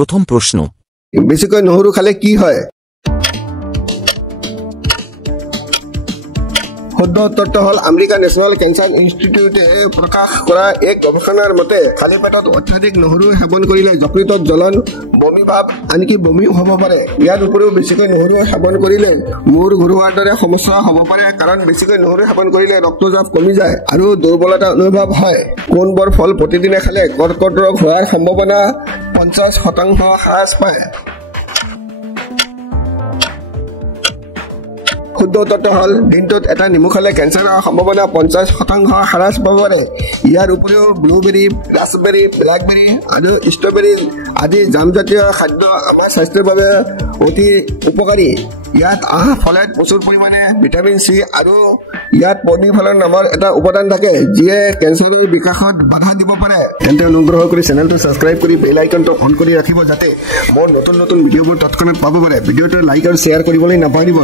প্ৰথম প্ৰশ্ন, বেছিকৈ নহৰু খালে কি হয়? শুদ্ধ উত্তৰটো হ'ল আমেৰিকা নেশ্যনেল কেঞ্চাৰ ইনষ্টিটিউটে প্ৰকাশ কৰা এক গৱেষণাৰ মতে খালী পেটত অত্যাধিক নহৰু সেৱন কৰিলে যকৃতত জ্বলন, বমি ভাৱ, আনকি বমিও হ'ব পাৰে। ইয়াৰ উপৰিও বেছিকৈ নহৰু সেৱন কৰিলে মূৰ ঘূৰোৱাৰ দৰে সমস্যা হ'ব পাৰে, কাৰণ বেছিকৈ নহৰু সেৱন কৰিলে ৰক্তচাপ কমি যায় আৰু দুৰ্বলতা অনুভৱ হয়। কোনবোৰ ফল প্ৰতিদিনে খালে কৰ্কট ৰোগ হোৱাৰ সম্ভাৱনা 50% হ্ৰাস পায়? শুদ্ধ উত্তৰটো হ'ল দিনটোত এটা নেমু খালে কেঞ্চাৰৰ সম্ভাৱনা 50% হ্ৰাস পাব পাৰে। ইয়াৰ উপৰিও ব্লুবেৰী, ৰাছবেৰী, ব্লেকবেৰী আৰু ষ্ট্ৰবেৰী আদি জামজাতীয় খাদ্য আমাৰ স্বাস্থ্যৰ বাবে অতি উপকাৰী। ইয়াত ফলত প্ৰচুৰ পৰিমাণে ভিটামিন চি আৰু ইয়াত পনিফলন নামৰ এটা উপাদান থাকে, যিয়ে কেঞ্চাৰৰ বিকাশত বাধা দিব পাৰে। তেন্তে অনুগ্ৰহ কৰি চেনেলটো ছাবস্ক্ৰাইব কৰি বেল আইকনটো অন কৰি ৰাখিব, যাতে মোৰ নতুন নতুন ভিডিঅ'বোৰ তৎক্ষণাত পাব পাৰে। ভিডিঅ'টো লাইক আৰু শ্বেয়াৰ কৰিবলৈ নাপাহৰিব।